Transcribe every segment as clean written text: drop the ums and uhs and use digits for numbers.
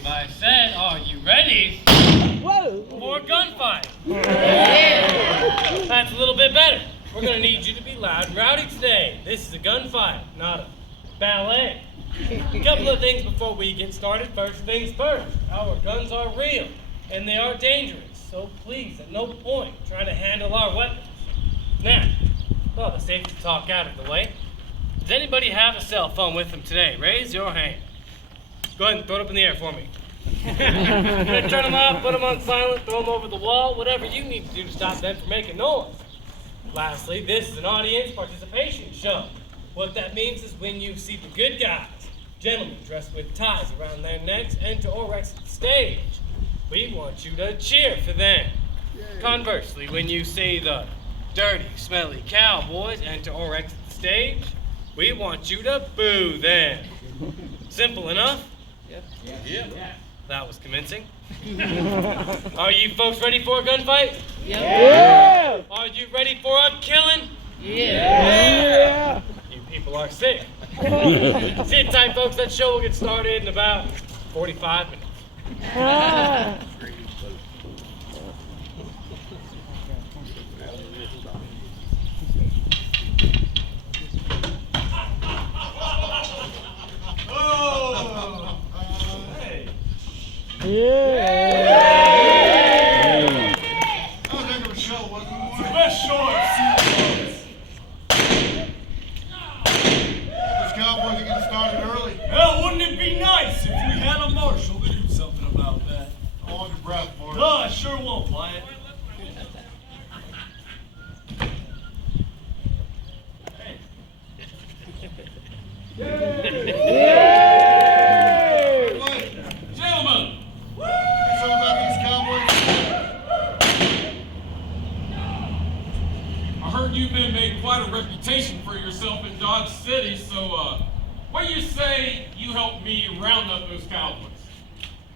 believe I said, are you ready for a gunfight? That's a little bit better. We're going to need you to be loud and rowdy today. This is a gunfight, not a ballet. A couple of things before we get started. First things first, our guns are real, and they are dangerous. So please, at no point, try to handle our weapons. Now, well, the safety talk out of the way. Does anybody have a cell phone with them today? Raise your hand. Go ahead and throw it up in the air for me. You're gonna turn them off, put them on silent, throw them over the wall, whatever you need to do to stop them from making noise. Lastly, this is an audience participation show. What that means is when you see the good guys, gentlemen dressed with ties around their necks, enter or exit the stage, we want you to cheer for them. Conversely, when you see the dirty, smelly cowboys enter or exit the stage, we want you to boo them. Simple enough? Yeah. That was convincing. Are you folks ready for a gunfight? Yeah. Are you ready for a killing? Yeah. You people are sick. Sit tight, folks. That show will get started in about 45 minutes. What do you say you help me round up those cowboys?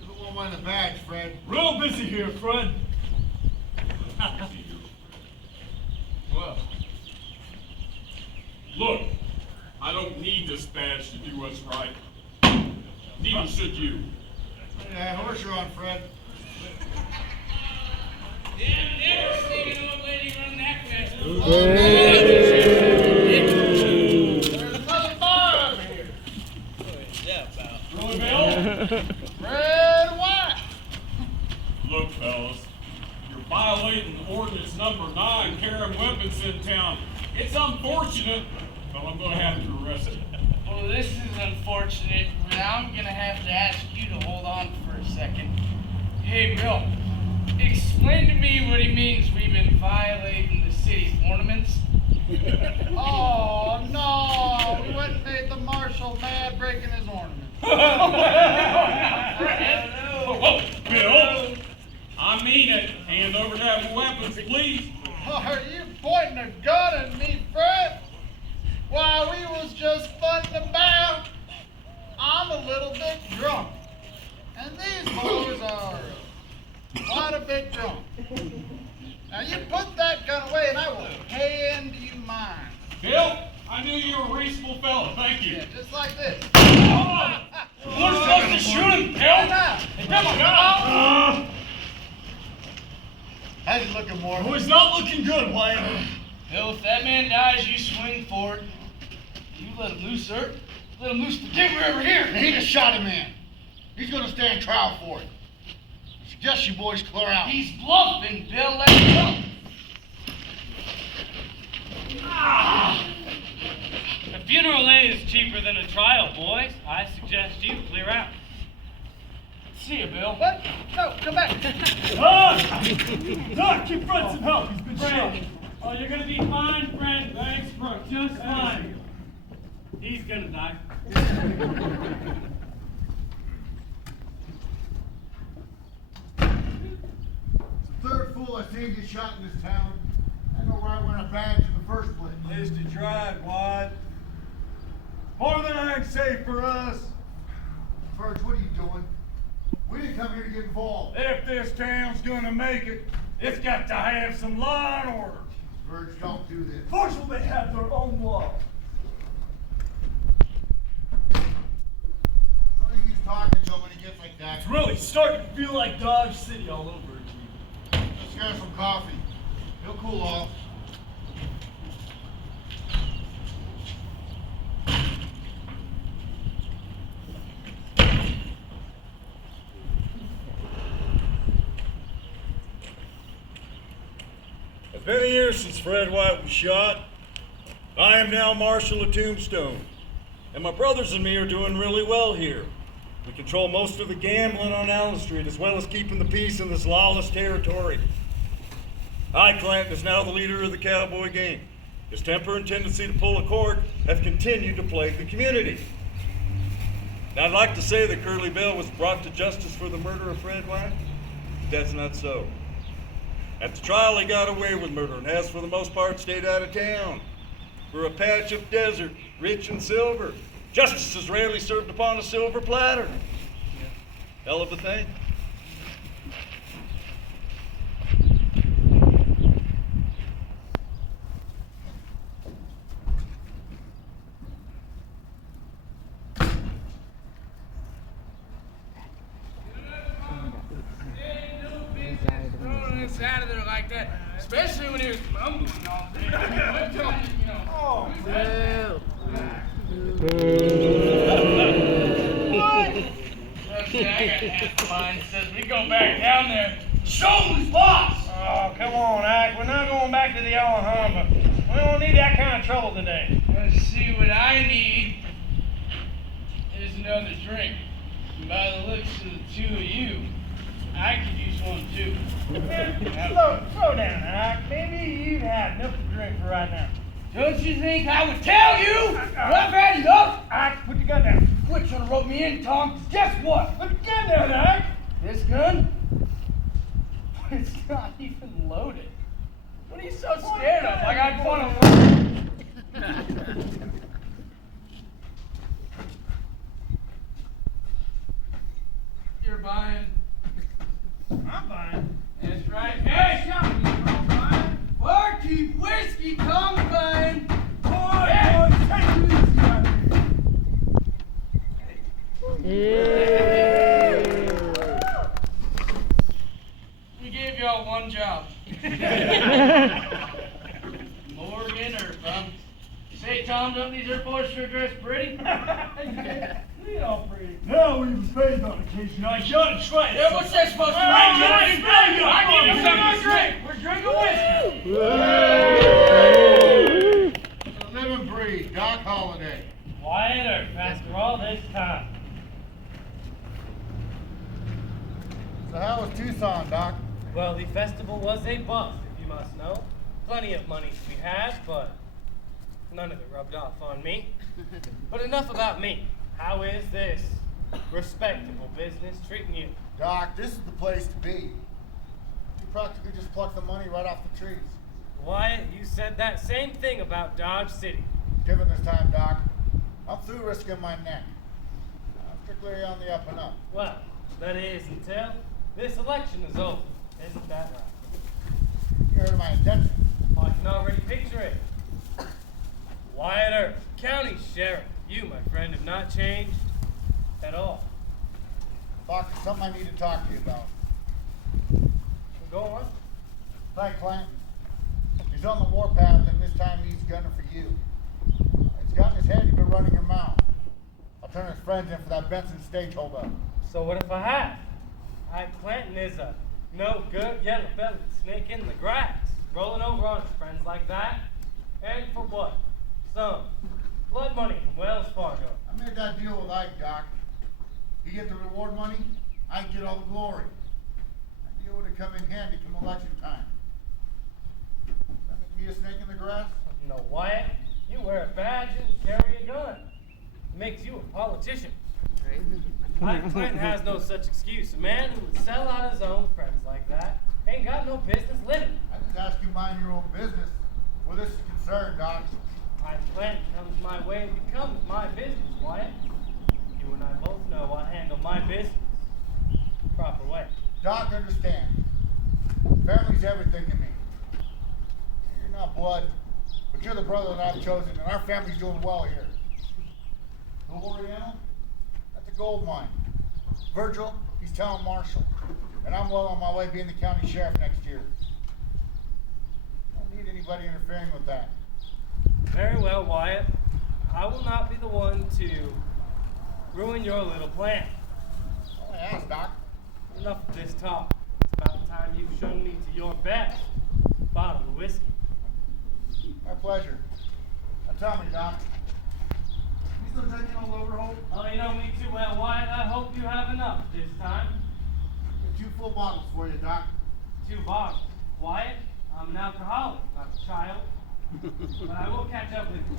You don't want the badge, Fred. Real busy here, Fred. Well, look, I don't need this badge to do what's right. Neither should you. Yeah, horse you're on, Fred. Never seen an old lady run that fast. Red and white. Look, fellas, you're violating ordinance number 9, carrying weapons in town. It's unfortunate, but I'm going to have to arrest you. Well, this is unfortunate, but I'm going to have to ask you to hold on for a second. Hey, Bill, explain to me what he means we've been violating the city's ornaments. Oh, no. We went and made the marshal mad breaking his ornaments. Oh, Bill, I mean it. Hand over that weapons, please. Are you pointing a gun at me, Fred? Why, we was just funning about. I'm a little bit drunk. And these boys are quite a bit drunk. Now, you put that gun away and I will hand you mine. Bill, I knew you were a reasonable fella. Thank you. Yeah, just like this. We're supposed to shoot him, Bill. Come on, How's he looking, Moore? Oh, he's not looking good, Wyatt. Bill, if that man dies, you swing for it. You let him loose, sir. Let him loose the kid we're over here. And he just shot a man. He's going to stand trial for it. I suggest you boys clear out. He's bluffing, Bill. Let him go. A funeral is cheaper than a trial, boys. I suggest you clear out. See you, Bill. What? No, come back. Doc, give Fred some help. He's been shot. Oh, you're gonna be fine, friend. Thanks, bro. Just fine. He's gonna die. It's the third fool I've seen get shot in this town. I know where I went a badge in the first place. Place to drive, Wad. More than I'd say for us. Ferg, what are you doing? We didn't come here to get involved. If this town's gonna make it, it's got to have some law and order. Ferg, don't do this. Fortunately, they have their own law. How do you talking to him when he gets like Jack. It's really starting to feel like Dodge City all over again. Let's get some coffee. He'll cool off. It's been a year since Fred White was shot. I am now Marshal of Tombstone, and my brothers and me are doing really well here. We control most of the gambling on Allen Street, as well as keeping the peace in this lawless territory. Clanton is now the leader of the cowboy gang. His temper and tendency to pull a cork have continued to plague the community. Now, I'd like to say that Curly Bill was brought to justice for the murder of Fred White, but that's not so. At the trial, he got away with murder and has, for the most part, stayed out of town. For a patch of desert, rich in silver. Justice is rarely served upon a silver platter. Hell of a thing. Out of there like that, especially when he was mumbling all day. Oh, okay, I got half the line says we go back down there. Show who's boss. Oh, come on, Ike. We're not going back to the Alhambra. We don't need that kind of trouble today. Let's see, what I need is another drink. And by the looks of the two of you, I could use one too. Slow down, Ike. Maybe you've had enough to drink for right now. Don't you think I would tell you? I've had enough. Ike, put your gun down. Quit trying to rope me in, Tom. 'Cause guess what? Put your gun down, Ike. This gun? It's not even loaded. What are you so scared of? Like I'd want to. You're buying. I'm fine. That's right. Hey, shut up. I'm buying. Barkeep whiskey, Tom's buying. Boy, take it easy on We gave y'all one job. Morgan or say, Tom, don't these air boys sure dress pretty? We all pretty. Now we was paid on occasion. I shot and straight. Yeah, what's that supposed to mean? I give you some more drink. We're drinking whiskey. Live and breathe, Doc Holliday. Wyatt Earp, after all this time. So how was Tucson, Doc? Well, the festival was a bust, if you must know. Plenty of money to be had, but none of it rubbed off on me. But enough about me. How is this respectable business treating you? Doc, this is the place to be. You practically just pluck the money right off the trees. Wyatt, you said that same thing about Dodge City. Different this time, Doc. I'm through risking my neck. I'm strictly on the up and up. Well, that is until this election is over. Isn't that right? You heard of my intentions. I can already picture it. Wyatt Earp, County Sheriff. You, my friend, have not changed at all. Doc, there's something I need to talk to you about. Go on. Frank Clanton. He's on the warpath, and this time he's gunning for you. It's got in his head you've been running your mouth. I'll turn his friends in for that Benson stage holdup. So what if I have? Ike Clanton is a no-good, yellow-bellied snake in the grass, rolling over on his friends like that. And for what? Some blood money from Wells Fargo. I made that deal with Ike, Doc. You get the reward money, I get all the glory. That deal would have come in handy come election time. That make me a snake in the grass? No, Wyatt, you wear a badge and carry a gun. It makes you a politician. Ike Clanton has no such excuse. A man who would sell out his own friends like that ain't got no business living. I just ask you mind your own business where this is concerned, Doc. Ike Clanton comes my way, it becomes my business, Wyatt. You and I both know I handle my business the proper way. Doc, understand. Family's everything to me. You're not blood, but you're the brother that I've chosen, and our family's doing well here. The Oriental, that's a gold mine. Virgil, he's town marshal, and I'm well on my way being the county sheriff next year. I don't need anybody interfering with that. Very well, Wyatt. I will not be the one to ruin your little plan. Only ask, Doc. Enough of this talk. It's about time you've shown me to your best bottle of whiskey. My pleasure. Now tell me, Doc. You still drinking on Overholt? Oh, you know me too well, Wyatt. I hope you have enough this time. Get 2 full bottles for you, Doc. 2 bottles. Wyatt, I'm an alcoholic, not a child. But I will catch up with you.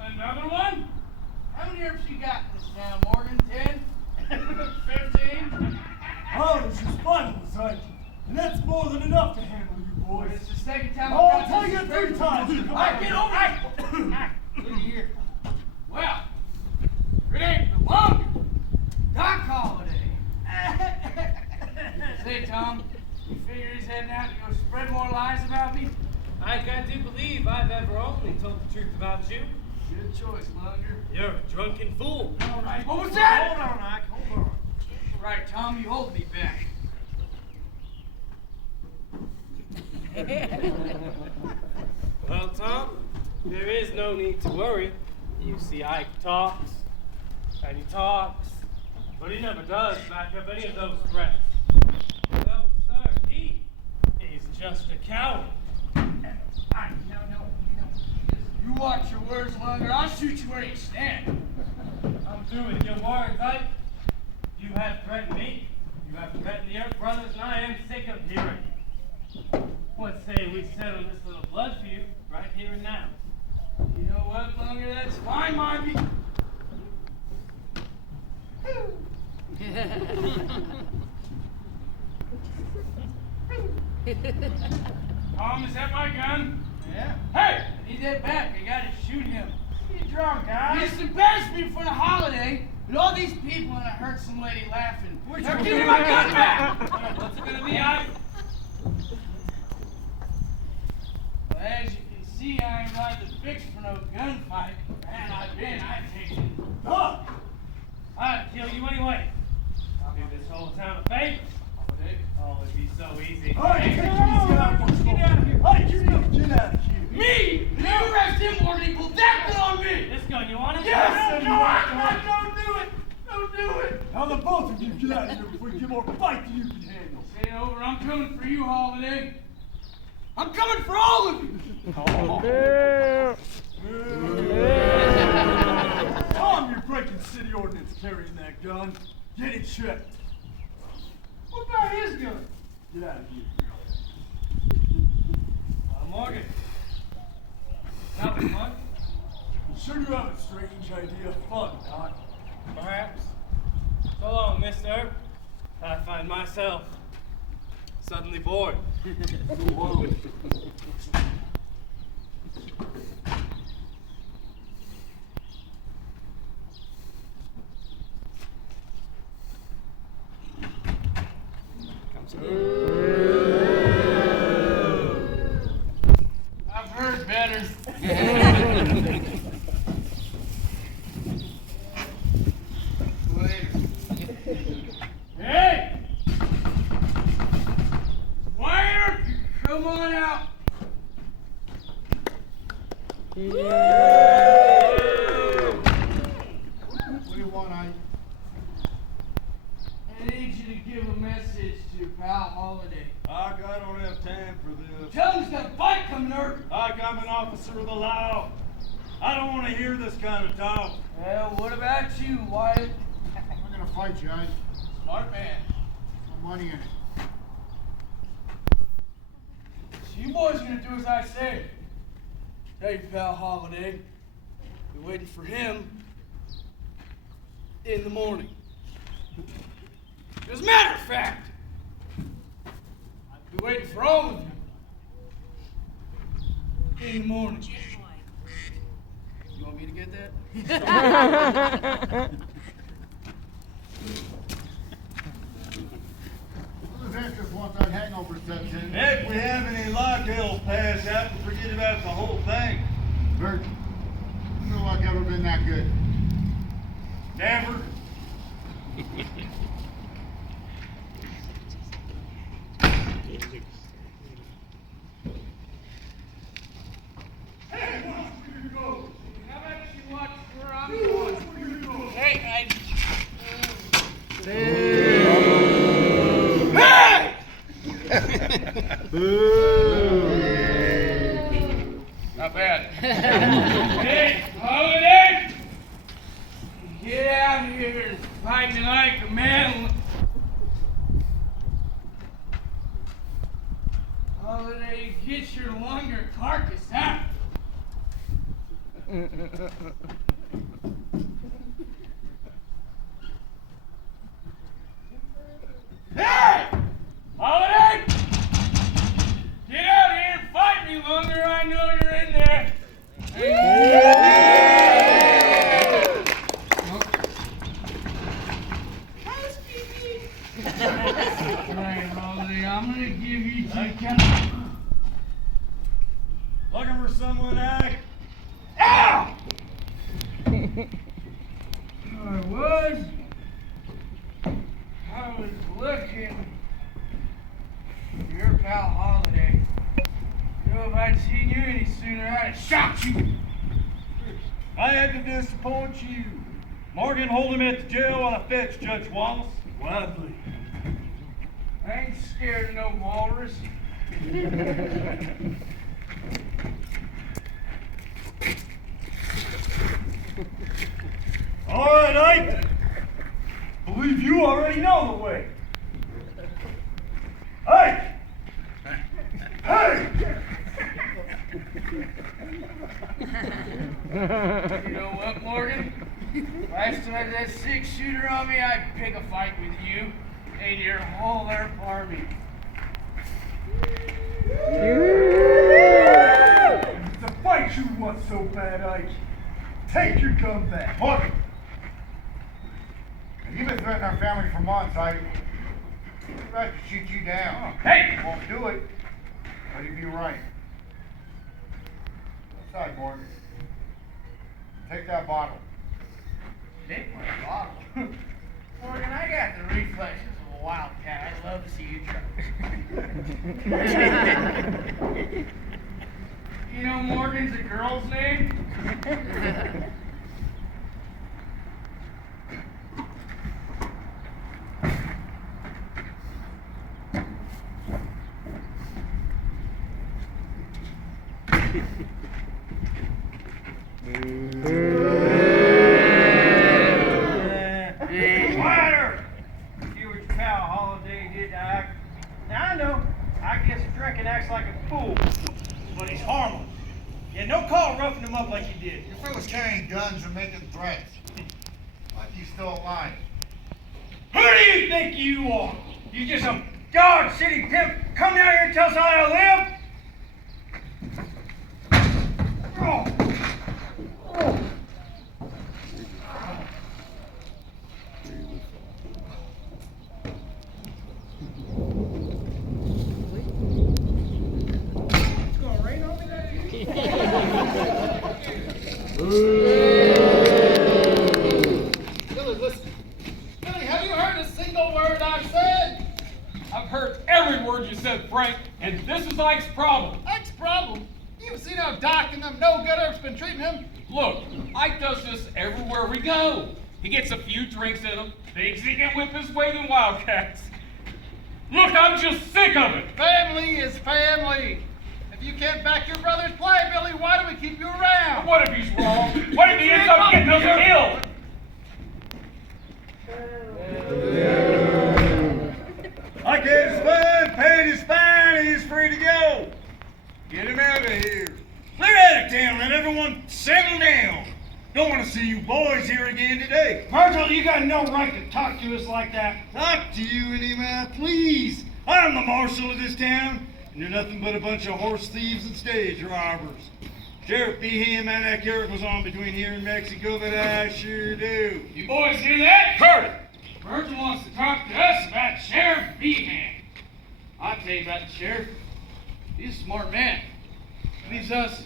Another one? How many herbs you got in this now, Morgan? 10? 15? Oh, this is fun, Sergeant. And that's more than enough to handle you boys. It's the second time Oh, I've I'll tell got you this 3 times. All right, get over it! Look at here. Well, it ain't the longer. Doc Holiday. Say, Tom, you figure he's heading out to go spread more lies about me? I do believe I've ever only told the truth about you. Good choice, Lunger. You're a drunken fool. All right. What was that? Hold on, Ike. Hold on. Right, Tom, you hold me back. Well, Tom, there is no need to worry. You see, Ike talks, and he talks, but he never does back up any of those threats. No, sir, he is just a coward. You watch your words, Lunger. I'll shoot you where you stand. I'm through with your words, Ike. You have threatened me. You have threatened the Earth Brothers, and I am sick of hearing it. What say we settle this little blood feud right here and now? You know what, Lunger? That's fine, Marby. Tom, is that my gun? Yeah. Hey! I need that back. I gotta shoot him. You drunk, huh? You just embarrassed me for the holiday, and all these people, and I heard some lady laughing. Now give me my gun back! What's it gonna be, Ike? Well, as you can see, I ain't like to fix for no gunfight. Man, I've taken. Look! I'd kill you anyway. I'll do this whole town a favor. Oh, it'd be so easy. Hey, get out of here! Hey, get out of here! Me? You arrest him, Morgan. He pulled that gun on me! This gun, you want it? Yes! Don't do it! Don't do it! Now the both of you get out of here before you get more fight than you can handle. Say it over. I'm coming for you, Holiday. I'm coming for all of you! Tom, you're breaking city ordinance carrying that gun. Get it checked. What about his gun? Get out of here. Morgan. Nothing, Mark. You sure you have a strange idea of fun, Doc? Perhaps. So long, mister. I find myself suddenly bored. Whoa. I've heard better. Later. Hey! Wire! Come on out! What do you want, Ike? I need you to give a message to your pal Holiday. Doc, I don't have time for this. Tell him he's got a fight coming, Irv. Doc, I'm an officer of the law. I don't want to hear this kind of talk. Well, what about you, Wyatt? I'm gonna fight you, Ike. Smart man. No money in it. So you boys are gonna do as I say. Tell your pal Holiday. Be waiting for him in the morning. As a matter of fact, I'll be waiting for all of you in the morning. You want me to get that? lose interest once that hangover sets in. If we have any luck, it'll pass out and forget about the whole thing. Bert, no luck ever been that good. Never. How about you watch where I'm going? Hey, not bad. Hey, Holiday! Get out here and fight me like a man. Holiday, get your longer carcass out. Hey! Holiday! Get out here and fight me longer. I know you're in there. Alright, Holiday, I'm gonna give you two counts. Looking for someone, Ike? Ow! I was looking for your pal Holiday. You know, if I'd seen you any sooner, I'd have shot you. I had to disappoint you. Morgan, hold him at the jail while I fetch Judge Wallace. Gladly. I ain't scared of no walrus. All right, Ike. Believe you already know the way. Ike! Hey! You know what, Morgan? Last time that 6-shooter on me, I'd pick a fight with you and your whole other army. It's a fight you want so bad, Ike. Take your gun back. Morgan! You've been threatening our family for months. I'd like to shoot you down. Hey! Won't do it, but he'd be right. Outside, Morgan. Take that bottle. Take my bottle. Morgan, I got the reflexes of a wildcat. I'd love to see you try. You know Morgan's a girl's name? Quieter! See what your pal Holiday did to Ike. Now I know, I guess drinking acts like a fool, but he's harmless. Yeah, no call roughing him up like you did. If it was carrying guns and making threats, like you still alive. Who do you think you are? You just some Dodge City pimp come down here and tell us how I live? Oh. It's gonna rain on me that Billy, listen. Billy, have you heard a single word I've said? I've heard every word you said, Frank, and this is Ike's problem. Ike's problem? You've seen how Doc and them no-gooders been treating him? Look, Ike does this everywhere we go. He gets a few drinks in him, thinks he can whip his way than Wildcats. Look, I'm just sick of it. Family is family. If you can't back your brother's play, Billy, why do we keep you around? What if he's wrong? What if he ends up getting us killed? Ike had his fun, paid his fine, and he's free to go. Get him out of here. Clear out of town, let everyone settle down. Don't want to see you boys here again today. Virgil, you got no right to talk to us like that. Talk to you anymore, please. I'm the marshal of this town, and you're nothing but a bunch of horse thieves and stage robbers. Sheriff Behem and that carrot was on between here and Mexico, but I sure do. You boys hear that? Heard it. Virgil wants to talk to us about Sheriff Behan. I'll tell you about the sheriff. He's a smart man. Leaves us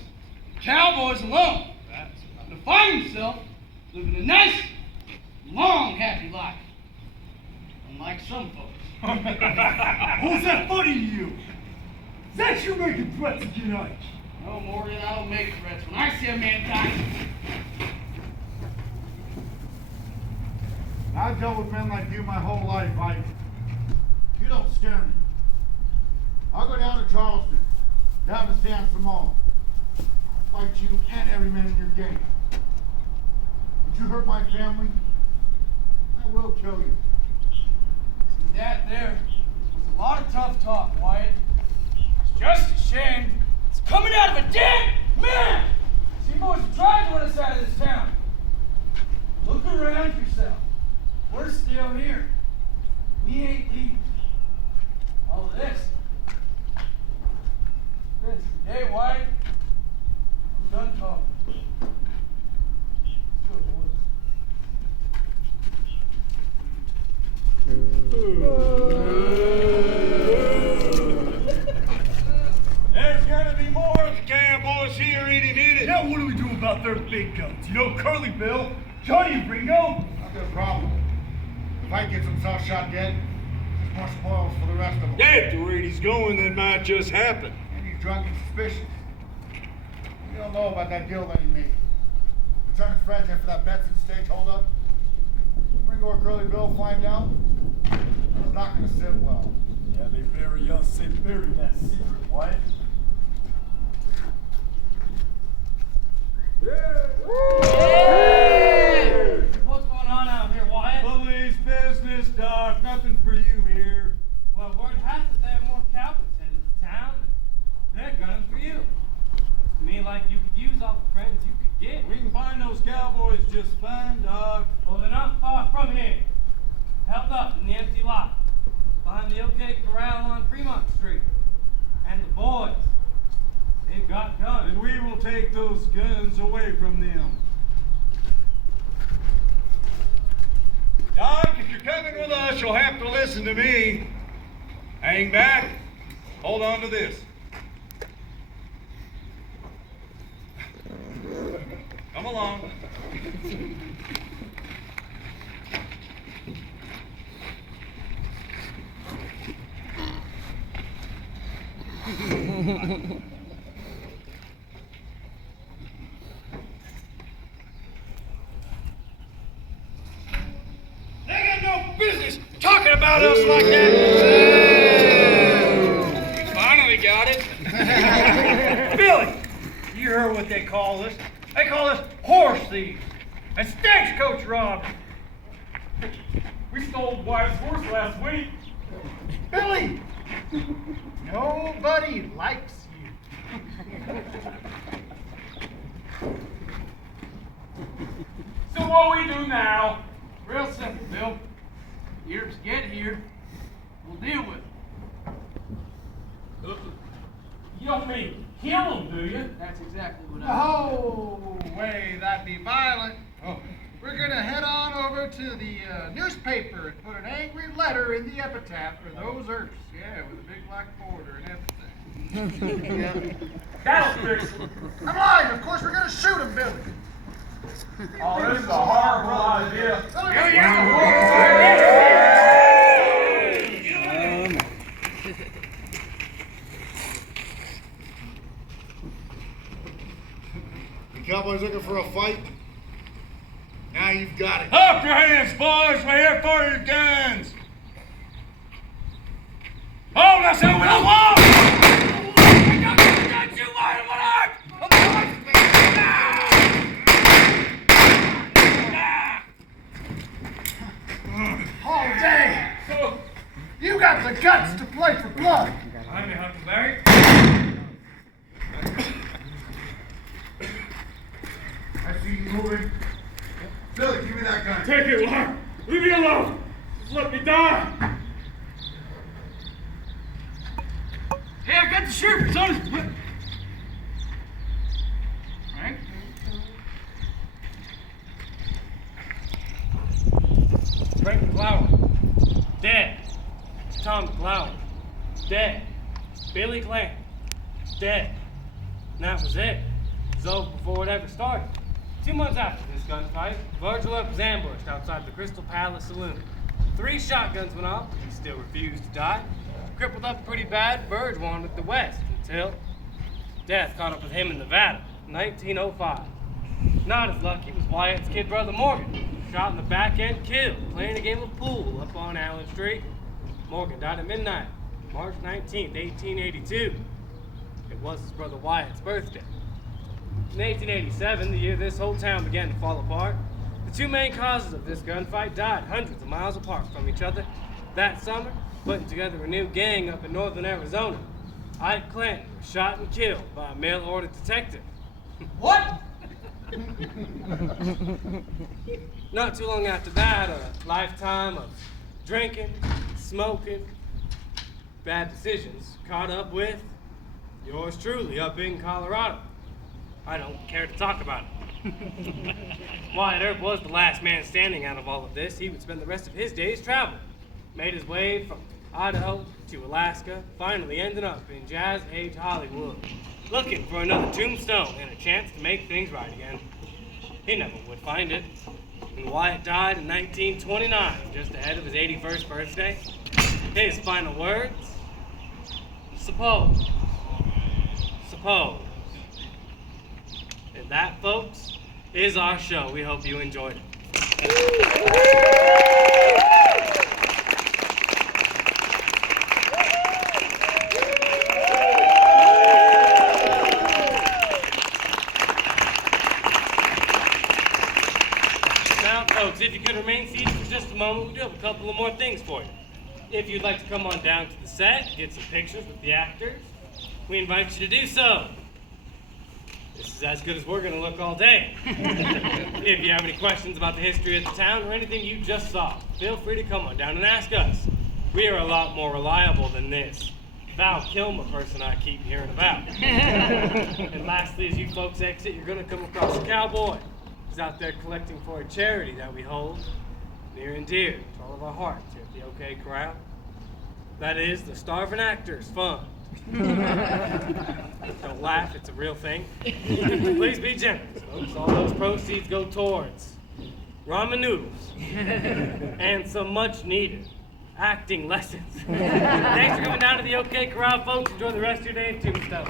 cowboys alone to find himself living a nice, long, happy life. Unlike some folks. What's that funny to you? Is that you making threats again, Ike? No more than I don't make threats when I see a man die. I've dealt with men like you my whole life, Ike. You don't scare me. I'll go down to Charleston, down to San Simon. I'll fight you and every man in your gang. Would you hurt my family? I will kill you. See, that there was a lot of tough talk, Wyatt. It's just a shame it's coming out of a dead man! See, boys, tried to run us out of this town. Look around yourself. We're still here. We ain't leaving. All of this. Since the day, Wyatt, I'm done talking. Let's go, boys. There's gonna be more of the cowboys here eating it. Now what do we do about their big guns? You know, Curly Bill, Johnny Ringo? Not their problem. If Ike gets himself shot dead, there's more spoils for the rest of them. At the rate he's going, that might just happen. And he's drunk and suspicious. You don't know about that deal that he made. We turned his friends in for that Betson stage holdup. Ringo or Curly Bill find out. It's not gonna sit well. Yeah, they bury us. They bury that secret, Wyatt. What's going on out here, Wyatt? Police business, Doc. Nothing for you here. Well, word has it there are more cowboys headed to town. They're gunning for you. Looks to me like you could use all the friends you could get. We can find those cowboys just fine, Doc. Well, they're not far from here. Held up in the empty lot. Behind the OK Corral on Fremont Street. And the boys, they've got guns. And we will take those guns away from them. Doc, if you're coming with us, you'll have to listen to me. Hang back. Hold on to this. Come along. They got no business talking about us like that. Finally got it. Billy, you heard what they call us. They call us horse thieves and stagecoach robbers. We stole Wyatt's horse last week. Billy! Nobody likes you. So what we do now? Real simple, Bill. Years get here, we'll deal with it. You don't mean kill them, do you? That's exactly what I No way, that'd be violent. We're gonna head on over to the newspaper and put an angry letter in the epitaph for those earths. Yeah, with a big black border and everything. That'll fix it. I'm lying, of course we're gonna shoot him, Billy. Oh, this is a horrible idea. The Cowboys looking for a fight? Now you've got it. Up your hands, boys! We're here for your guns! Hold us over the wall! All day. You got the guts to play for blood. I'm your Huckleberry. I see you moving. Billy, give me that gun. Take it, Lark. Leave me alone. Just let me die. Hey, I got the sheriff. It's on his whip. All right. Frank McClower. Dead. Tom McClower. Dead. Billy Clanton, dead. And that was it. It was over before it ever started. 2 months after this gunfight, Virgil Oak was ambushed outside the Crystal Palace Saloon. 3 shotguns went off, but he still refused to die. Crippled up pretty bad, Virg wandered the west until death caught up with him in Nevada, 1905. Not his luck, he was Wyatt's kid brother Morgan, shot in the back end, killed, playing a game of pool up on Allen Street. Morgan died at midnight, March 19th, 1882. It was his brother Wyatt's birthday. In 1887, the year this whole town began to fall apart, the 2 main causes of this gunfight died hundreds of miles apart from each other. That summer, putting together a new gang up in northern Arizona, Ike Clanton was shot and killed by a mail-order detective. What? Not too long after that, a lifetime of drinking, smoking, bad decisions caught up with yours truly up in Colorado. I don't care to talk about it. Wyatt Earp was the last man standing out of all of this. He would spend the rest of his days traveling. Made his way from Idaho to Alaska, finally ending up in Jazz Age Hollywood, looking for another tombstone and a chance to make things right again. He never would find it. And Wyatt died in 1929, just ahead of his 81st birthday. His final words, suppose. And that, folks, is our show. We hope you enjoyed it. Now, folks, if you could remain seated for just a moment, we do have a couple of more things for you. If you'd like to come on down to the set, get some pictures with the actors, we invite you to do so. This is as good as we're going to look all day. If you have any questions about the history of the town or anything you just saw, feel free to come on down and ask us. We are a lot more reliable than this Val Kilmer person I keep hearing about. And lastly, as you folks exit, you're going to come across a cowboy who's out there collecting for a charity that we hold near and dear to all of our hearts here at the OK Corral. That is the Starving Actors Fund. Don't laugh, it's a real thing. Please be generous, folks. All those proceeds go towards ramen noodles and some much needed acting lessons. Thanks for coming down to the OK Corral, folks. Enjoy the rest of your day in Tombstone.